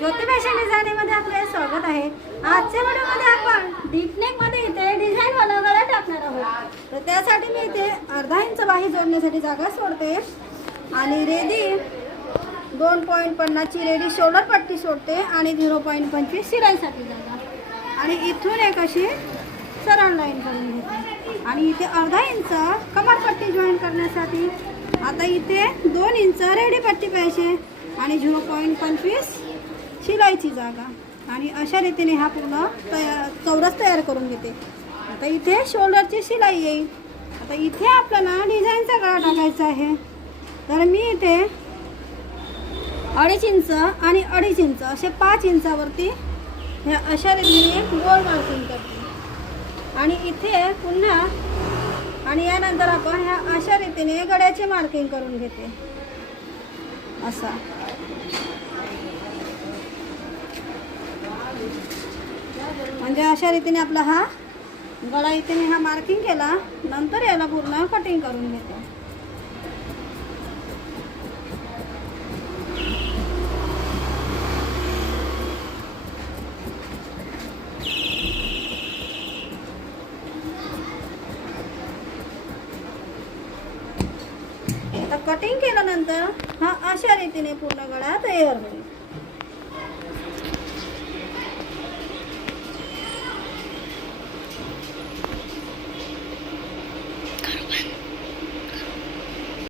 ज्योती fashion डिझायनिंगमध्ये आपले स्वागत आहे। आजच्या व्हिडिओमध्ये आपण डीप नेकमध्ये इथे डिझाईन वाला गळा टाकणार आहोत। तर त्यासाठी मी इथे अर्धा इंच बाही जोडण्यासाठी जागा सोडते आणि रेडी 2.50 ची रेडी शोल्डर पट्टी सोडते आणि 0.25 शिराईसाठी जागा आणि इथून एक अशी सरळ लाईन करून घेते आणि इथे अर्धा इंच कमरपट्टी जॉईन करण्यासाठी आता इथे 2 इंच रेडी पट्टी पाहिजे आणि 0.25 शिलाईची जागा आणि अशा रीतीने हा पूर्ण चौरस तयार करून घेते। आता इथे शोल्डरची शिलाई येईल। आता इथे आपल्याला डिझाईनचा गळा टाकायचा आहे, तर मी इथे 2.5 इंच आणि 2.5 इंच असे 5 इंचावरती हे अशा रीतीने गोल मार्किंग करते आणि इथे पुन्हा आणि यानंतर आपण ह्या अशा रीतीने गळ्याचे मार्किंग करून घेते असा। म्हणजे अशा रीतीने आपला हा गळा इथे मी हा मार्किंग केला, नंतर याला पूर्ण कटिंग करून घेते। आता कटिंग केल्यानंतर हा अशा रीतीने पूर्ण गळा तयार होईल।